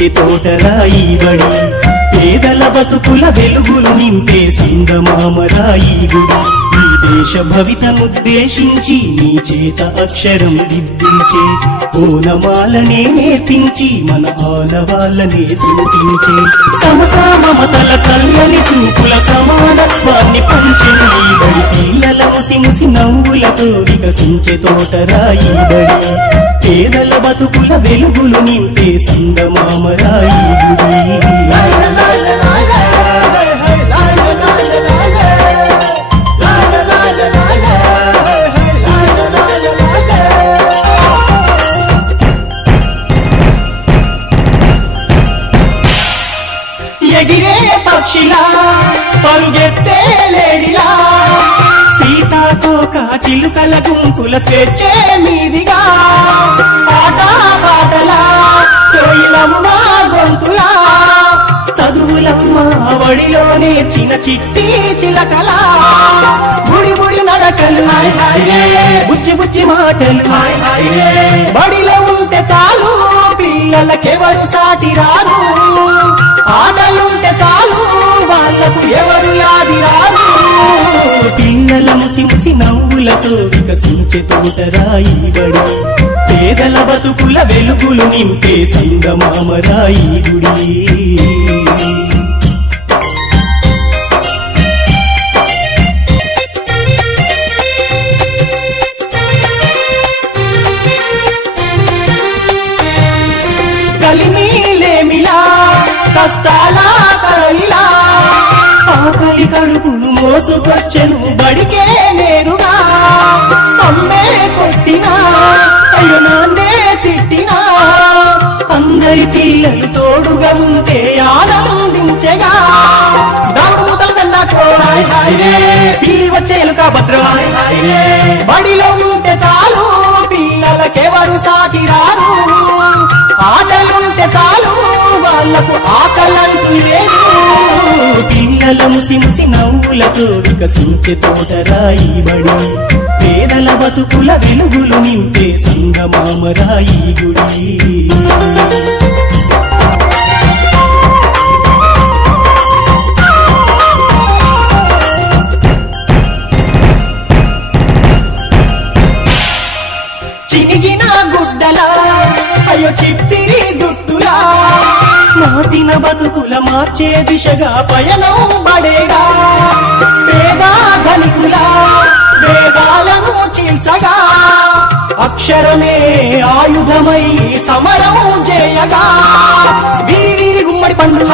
వికసించే తోటరాయి బడి పేదల బతుకుల వెలుగులు నింపే సంగమామరాయి గుడి ఈ దేశ భవితనుద్దేశించి నీ చేత అక్షరం దిద్దించే ఓనమాలనే నేర్పించి మన ఆనవాళ్ళనే చూపించే సమతా మమతల చల్లని చూపుల సమానత్వాన్ని పంచిన ఈ బడి పిల్లల ముసి ముసి నవ్వులతో వికసించే తోటరాయి బడి పేదల బతుకుల వెలుగులు నింపే సంగమామరాయి గుడి ఎగిరే పక్షిలా పరుగెత్తే లేడిలా సీతాకోక చిలుకల గుంపుల స్వేచ్ఛే మీదిగా పాట పాటలా కోయిలమ్మ గొంతులా చదువులమ్మ వడిలో నేర్చిన చిట్టి చిలకలా బుడి బుడి నడకలు బుచ్చి బుచ్చి మాటలు బడిలో ఉంటే చాలు పిల్లలకెవరు సాటి రారు ఆటలుంటే చాలు వాళ్ళకు ఎవరు యాది రాదు పిల్లల ముసి ముసి నవ్వులతో వికసించే తోటరాయి బడి పేదల బతుకుల వెలుగులు నింపే సంగమామరాయి గుడి కలిమిలేమిలా కష్టాల కడలిలా ఆకలి కడుపును మోసుకొచ్చెను బడికే నేరుగా అమ్మే కొట్టినా అయ్యో నాన్నే తిట్టినా అందరి పిల్లలు తోడుగా ఉంటే ఆనందించగా దావుడు మూతలు దండాకో పిల్లి వచ్చేలు భద్రం బడిలో ఉంటే చాలు పిల్లలకెవరు సాటి రారు ఆటలుంటే చాలు వాళ్ళకు ఆకలంటూ లేదు పిల్లల ముసి ముసి నవ్వులతో వికసించే తోటరాయి బడి పేదల బతుకుల వెలుగులు నింపే సంగమామరాయి గుడి చినిగిన గుడ్డలా అయ్యో చిట్టిరి దుట్టులా మాసిన బతుకుల మార్చే దిశగా పయనం బడేగా పేద ధనికుల వేదాలను చీల్చగా అక్షరమే ఆయుధమై సమరం చేయగా వీరి గుమ్మడి పండు